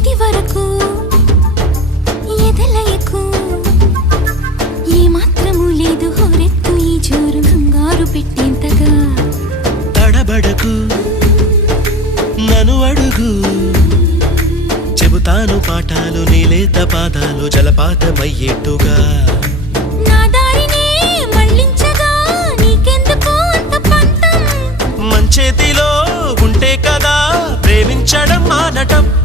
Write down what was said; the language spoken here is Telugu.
ఇది వరకు ఎదలయకు ఏ మాత్రము లేదు హోరెత్తు ఈ జోరు కంగారు పెట్టేంతగా తడబడకు నన్ను అడుగు చెబుతాను పాఠాలు నీలేత పాదాలు జలపాతమయ్యేట్టుగా నా దారినే మళ్ళించగా నీకెందుకు అంత పంతం మంచేతిలో ఉంటే కదా ప్రేమించడం మానటం